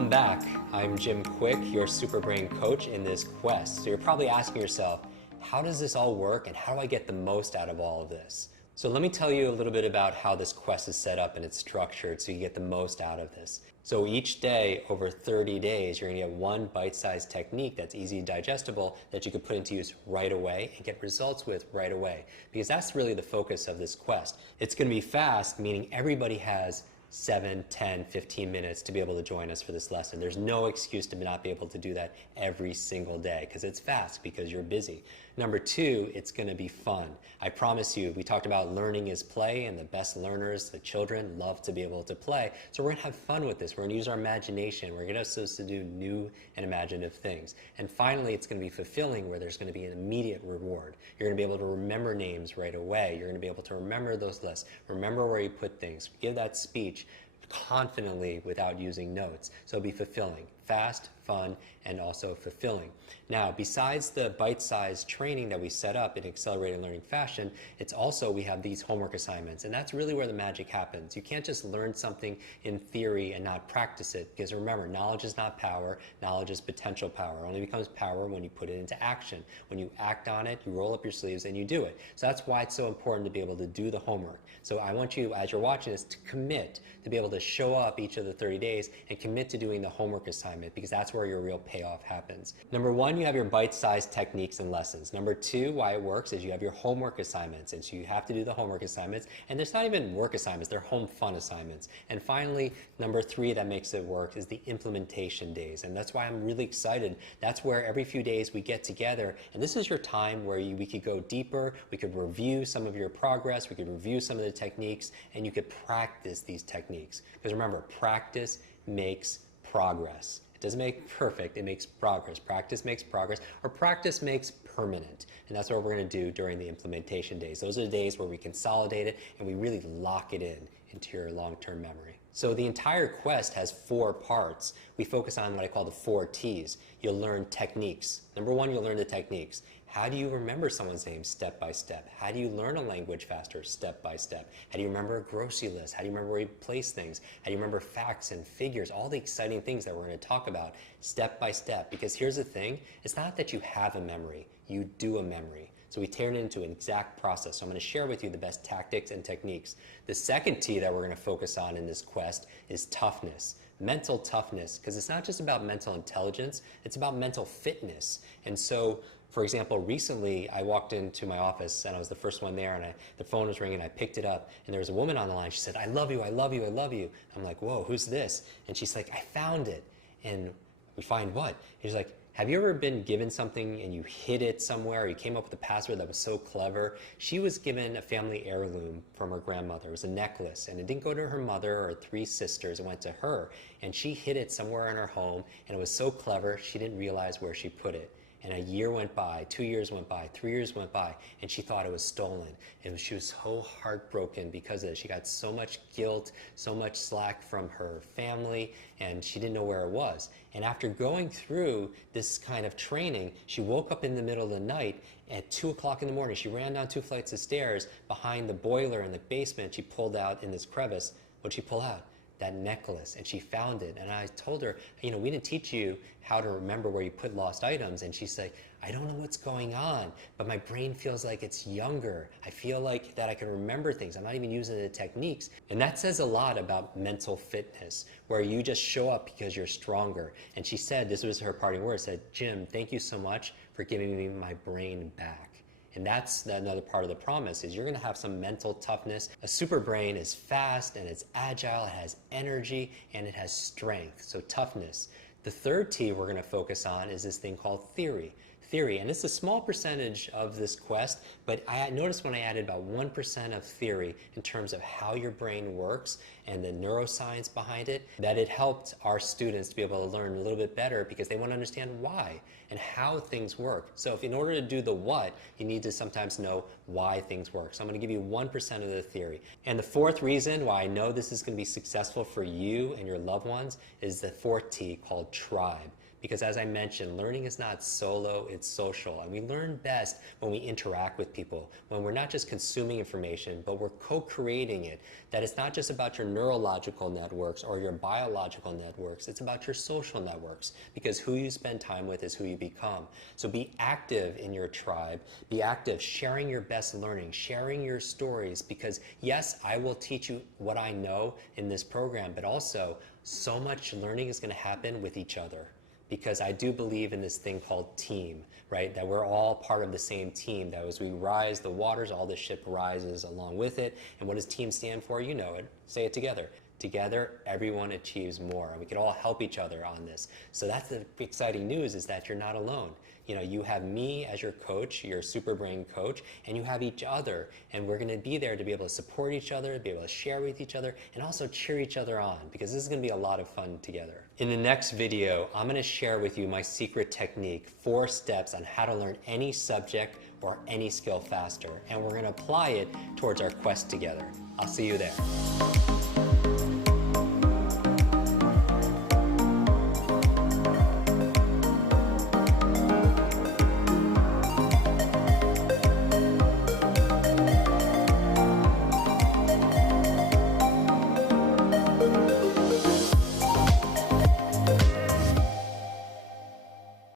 Welcome back. I'm Jim Quick, your Super Brain coach in this quest. So you're probably asking yourself, how does this all work and how do I get the most out of all of this? So let me tell you a little bit about how this quest is set up and it's structured so you get the most out of this. So each day, over 30 days, you're gonna get one bite-sized technique that's easy digestible that you can put into use right away and get results with right away. Because that's really the focus of this quest. It's gonna be fast, meaning everybody has 7, 10, 15 minutes to be able to join us for this lesson. There's no excuse to not be able to do that every single day because it's fast, because you're busy. Number two, it's going to be fun. I promise you, we talked about learning is play, and the best learners, the children, love to be able to play. So we're going to have fun with this. We're going to use our imagination. We're going to supposed to do new and imaginative things. And finally, it's going to be fulfilling, where there's going to be an immediate reward. You're going to be able to remember names right away. You're going to be able to remember those lists, remember where you put things, give that speech confidently without using notes. So it'll be fulfilling, fast, fun, and also fulfilling. Now, besides the bite-sized training that we set up in accelerated learning fashion, it's also, we have these homework assignments, and that's really where the magic happens. You can't just learn something in theory and not practice it, because remember, knowledge is not power, knowledge is potential power. It only becomes power when you put it into action. When you act on it, you roll up your sleeves and you do it. So that's why it's so important to be able to do the homework. So I want you, as you're watching this, to commit to be able to show up each of the 30 days and commit to doing the homework assignment, because that's where your real payoff happens. Number one, you have your bite-sized techniques and lessons. Number two, why it works is you have your homework assignments, and so you have to do the homework assignments, and there's not even work assignments, they're home fun assignments. And finally, number three that makes it work is the implementation days, and that's why I'm really excited. That's where every few days we get together, and this is your time where we could go deeper, we could review some of your progress, we could review some of the techniques, and you could practice these techniques. Because remember, practice makes progress. It doesn't make perfect, it makes progress. Practice makes progress, or practice makes permanent. And that's what we're going to do during the implementation days. Those are the days where we consolidate it and we really lock it in into your long-term memory. So the entire quest has 4 parts. We focus on what I call the 4 T's. You'll learn techniques. Number one, you'll learn the techniques. How do you remember someone's name step by step? How do you learn a language faster step by step? How do you remember a grocery list? How do you remember where you place things? How do you remember facts and figures? All the exciting things that we're going to talk about step by step. Because here's the thing, it's not that you have a memory, you do a memory. So we turn it into an exact process. So I'm going to share with you the best tactics and techniques. The second T that we're going to focus on in this quest is toughness. Mental toughness, because it's not just about mental intelligence, it's about mental fitness. And so, for example, recently I walked into my office and I was the first one there, and the phone was ringing, I picked it up, and there was a woman on the line. She said, "I love you, I love you, I love you." I'm like, "Whoa, who's this?" And she's like, "I found it." And we find what? She's like, "Have you ever been given something and you hid it somewhere, or you came up with a password that was so clever?" She was given a family heirloom from her grandmother. It was a necklace, and it didn't go to her mother or 3 sisters, it went to her. And she hid it somewhere in her home, and it was so clever, she didn't realize where she put it. And a year went by, 2 years went by, 3 years went by, and she thought it was stolen. And she was so heartbroken because of it. She got so much guilt, so much slack from her family, and she didn't know where it was. And after going through this kind of training, she woke up in the middle of the night at 2 o'clock in the morning. She ran down 2 flights of stairs behind the boiler in the basement. She pulled out in this crevice. What'd she pull out? That necklace, and she found it. And I told her, "You know, we didn't teach you how to remember where you put lost items." And she's like, "I don't know what's going on, but my brain feels like it's younger. I feel like that I can remember things. I'm not even using the techniques." And that says a lot about mental fitness, where you just show up because you're stronger. And she said, this was her parting words, said, "Jim, thank you so much for giving me my brain back." And that's another part of the promise, is you're going to have some mental toughness. A super brain is fast and it's agile, it has energy, and it has strength, so toughness. The third T we're going to focus on is this thing called theory. And it's a small percentage of this quest, but I noticed when I added about 1% of theory in terms of how your brain works and the neuroscience behind it, that it helped our students to be able to learn a little bit better, because they want to understand why and how things work. So if in order to do the what, you need to sometimes know why things work. So I'm going to give you 1% of the theory. And the fourth reason why I know this is going to be successful for you and your loved ones is the fourth T, called tribe. Because as I mentioned, learning is not solo, it's social. And we learn best when we interact with people, when we're not just consuming information, but we're co-creating it. That it's not just about your neurological networks or your biological networks, it's about your social networks. Because who you spend time with is who you become. So be active in your tribe, be active, sharing your best learning, sharing your stories, because yes, I will teach you what I know in this program, but also so much learning is going to happen with each other. Because I do believe in this thing called team, right? That we're all part of the same team. That as we rise the waters, all the ship rises along with it. And what does team stand for? You know it. Say it together. Together, everyone achieves more. And we can all help each other on this. So that's the exciting news, is that you're not alone. You know, you have me as your coach, your super brain coach, and you have each other. And we're going to be there to be able to support each other, be able to share with each other, and also cheer each other on, because this is going to be a lot of fun together. In the next video, I'm going to share with you my secret technique, 4 steps on how to learn any subject or any skill faster. And we're going to apply it towards our quest together. I'll see you there.